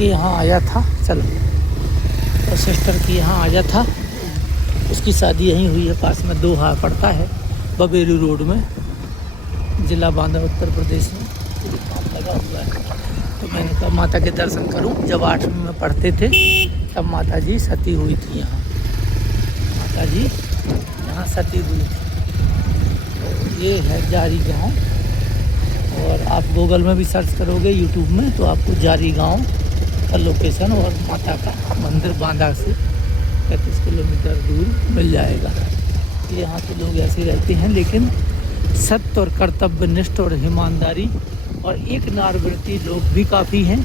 के यहाँ आया था, चलो तो सिस्टर के यहाँ आया था, उसकी शादी यहीं हुई है, पास में दोहा पड़ता है, बबेरू रोड में, जिला बांदा, उत्तर प्रदेश में काम लगा हुआ है। तो मैंने कहा माता के दर्शन करूं। जब 8वीं में पढ़ते थे तब माता जी सती हुई थी यहाँ, माता जी यहाँ सती हुई थी। तो ये है जारी गांव, और आप गूगल में भी सर्च करोगे यूट्यूब में तो आपको जारी गांव का लोकेशन और माता का मंदिर बांदा से 35 किलोमीटर दूर मिल जाएगा। यहाँ के लोग ऐसे रहते हैं, लेकिन सत्य और कर्तव्यनिष्ठ और ईमानदारी और एक नारवृत्ति लोग भी काफ़ी हैं,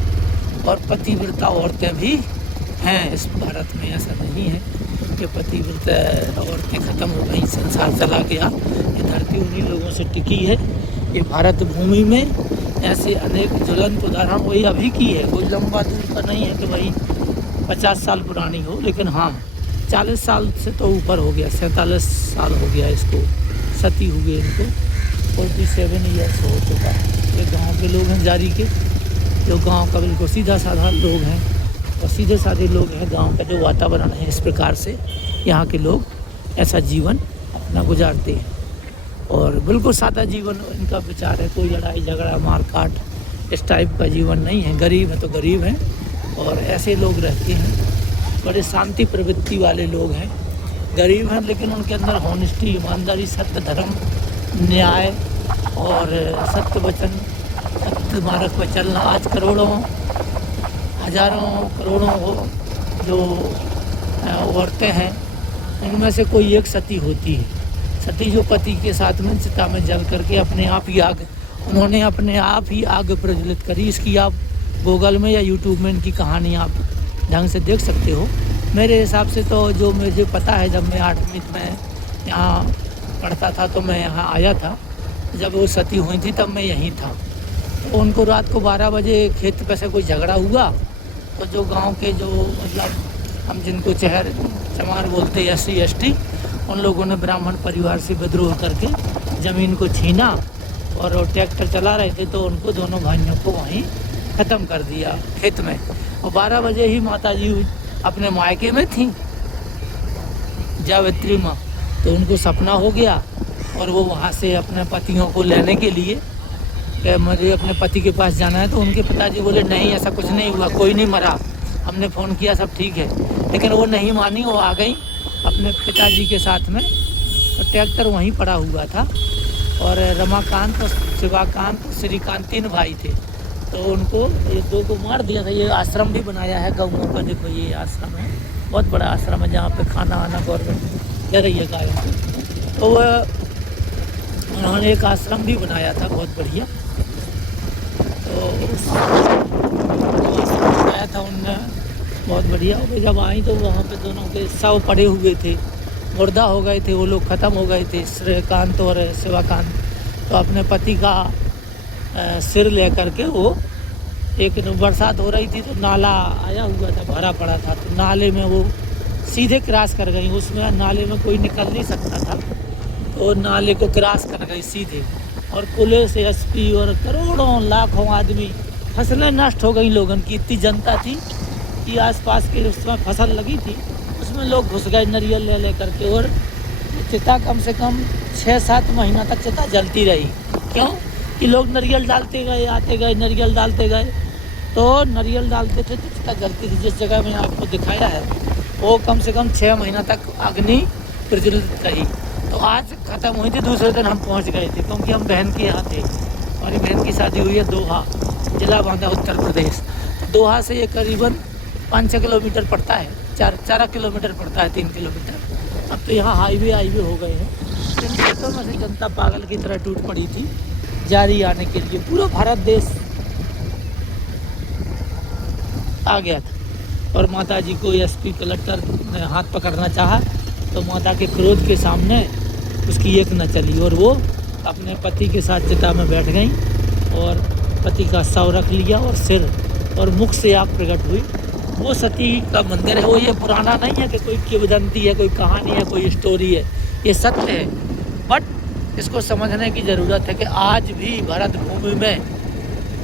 और पतिव्रता औरतें भी हैं इस भारत में। ऐसा नहीं है कि पतिव्रता औरतें ख़त्म हो गई, संसार चला गया। ये धरती उन्हीं लोगों से टिकी है। ये भारत भूमि में ऐसे अनेक ज्वलंत उदाहरण वही अभी की है, कोई लंबा दूर का नहीं है कि भाई 50 साल पुरानी हो, लेकिन हाँ 40 साल से तो ऊपर हो गया, 47 साल हो गया इसको सती हुए, इनको 47 ईयर्स हो चुका है। ये गांव के लोग हैं जारी के, जो गांव का बिल्कुल सीधा साधा लोग हैं, और सीधे साधे लोग हैं। गांव का जो वातावरण है इस प्रकार से यहाँ के लोग ऐसा जीवन अपना गुजारते हैं, और बिल्कुल सादा जीवन इनका विचार है। कोई लड़ाई झगड़ा मार काट इस टाइप का जीवन नहीं है। गरीब है तो गरीब हैं, और ऐसे लोग रहते हैं। बड़े शांति प्रवृत्ति वाले लोग हैं, गरीब हैं लेकिन उनके अंदर हॉनेस्टी, ईमानदारी, सत्य, धर्म, न्याय और सत्य वचन, सत्य मार्ग पर चलना। आज करोड़ों, हजारों, करोड़ों जो औरतें हैं, उनमें से कोई एक सती होती है। सती जो पति के साथ में चिता में जल करके अपने आप ही आग, उन्होंने अपने आप ही आग प्रज्वलित करी। इसकी आप गूगल में या यूट्यूब में इनकी कहानी आप ढंग से देख सकते हो। मेरे हिसाब से तो जो मुझे पता है, जब मैं 8वीं में यहाँ पढ़ता था तो मैं यहाँ आया था। जब वो सती हुई थी तब मैं यहीं था। तो उनको रात को 12 बजे खेत पे से कोई झगड़ा हुआ, तो जो गांव के जो मतलब हम जिनको चहर चमार बोलते हैं, SC ST, उन लोगों ने ब्राह्मण परिवार से विद्रोह करके ज़मीन को छीना, और ट्रैक्टर चला रहे थे तो उनको दोनों भाइयों को वहीं ख़त्म कर दिया खेत में। और 12 बजे ही माता जी अपने मायके में थी, जावित्री माँ, तो उनको सपना हो गया, और वो वहाँ से अपने पतियों को लेने के लिए कि मुझे अपने पति के पास जाना है। तो उनके पिताजी बोले नहीं, ऐसा कुछ नहीं हुआ, कोई नहीं मरा, हमने फ़ोन किया, सब ठीक है। लेकिन वो नहीं मानी, वो आ गई अपने पिताजी के साथ में। तो ट्रैक्टर वहीं पड़ा हुआ था, और रमाकांत और शिवाकांत, श्रीकांत 3 भाई थे। तो उनको ये 2 को मार दिया था। ये आश्रम भी बनाया है गौओं का, देखो ये आश्रम है, बहुत बड़ा आश्रम है, जहाँ पे खाना आना गवर्नमेंट दे रही है गायों को। तो उन्होंने एक आश्रम भी बनाया था बहुत बढ़िया। तो बनाया था उनने बहुत बढ़िया। और जब आई तो वहाँ पे दोनों के शव पड़े हुए थे, मुर्दा हो गए थे, वो लोग ख़त्म हो गए थे, श्रीकांत और शिवाकांत। तो अपने पति का सिर ले करके वो, एक बरसात हो रही थी तो नाला आया हुआ था, भरा पड़ा था, तो नाले में वो सीधे क्रॉस कर गई। उसमें नाले में कोई निकल नहीं सकता था, तो नाले को क्रॉस कर गई सीधे। और पुलिस, SP और करोड़ों लाखों आदमी, फसलें नष्ट हो गई लोगों की। इतनी जनता थी कि आसपास के उसमें फसल लगी थी, उसमें लोग घुस गए नारियल ले ले करके। और चिता कम से कम 6-7 महीना तक चिता जलती रही। क्यों कि लोग नारियल डालते गए, आते गए, नारियल डालते गए, तो नारियल डालते थे तो चिता जलती थी। जिस जगह मैंने आपको दिखाया है वो कम से कम 6 महीना तक अग्नि प्रज्वलित रही। तो आज ख़त्म हुई थी, दूसरे दिन हम पहुंच गए थे, क्योंकि हम बहन के यहाँ थे। हमारी बहन की शादी हुई है दोहा, जिला बांदा, उत्तर प्रदेश। दोहा से ये करीबन 5-6 किलोमीटर पड़ता है, 4 किलोमीटर पड़ता है, 3 किलोमीटर। अब तो यहाँ हाईवे हो गए हैं। इन खेतों में से जनता पागल की तरह टूट पड़ी थी जारी आने के लिए। पूरा भारत देश आ गया था, और माता जी को SP कलेक्टर ने हाथ पकड़ना चाहा, तो माता के क्रोध के सामने उसकी एक न चली, और वो अपने पति के साथ चिता में बैठ गई, और पति का शव रख लिया, और सिर और मुख से आग प्रकट हुई। वो सती का मंदिर है। वो ये पुराना नहीं है कि कोई किंवदंती है, कोई कहानी है, कोई स्टोरी है, ये सत्य है। बट इसको समझने की ज़रूरत है कि आज भी भारत भूमि में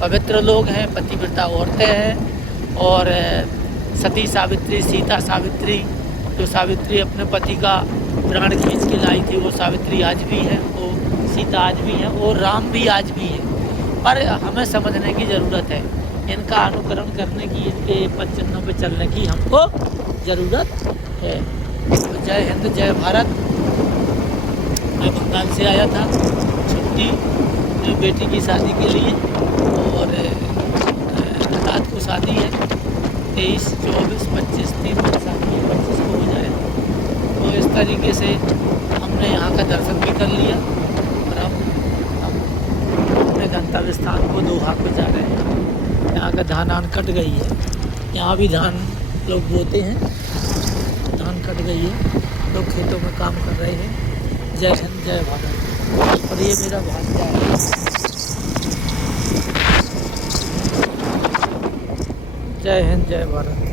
पवित्र लोग हैं, पतिव्रता औरतें हैं, और सती सावित्री, सीता सावित्री, जो सावित्री अपने पति का प्राण खींच के लाई थी, वो सावित्री आज भी है, वो सीता आज भी है, और राम भी आज भी है। पर हमें समझने की ज़रूरत है, इनका अनुकरण करने की, इनके पद चिन्हों पर चलने की हमको ज़रूरत है। तो जय हिंद, जय भारत। मैं बंगाल से आया था छुट्टी अपनी बेटी की शादी के लिए, और रात को शादी है, 23, 24, 25, 3 दिन शादी है, 25 को हो जाए। तो इस तरीके से हमने यहाँ का दर्शन भी कर लिया, और अब हम अपने गंतव्य स्थान को दोहा को जा रहे हैं। यहाँ का धान कट गई है, यहाँ भी धान लोग बोते हैं, धान कट गई है, लोग खेतों में काम कर रहे हैं। जय हिंद, जय भारत। और ये मेरा भांजा है। जय हिंद, जय भारत।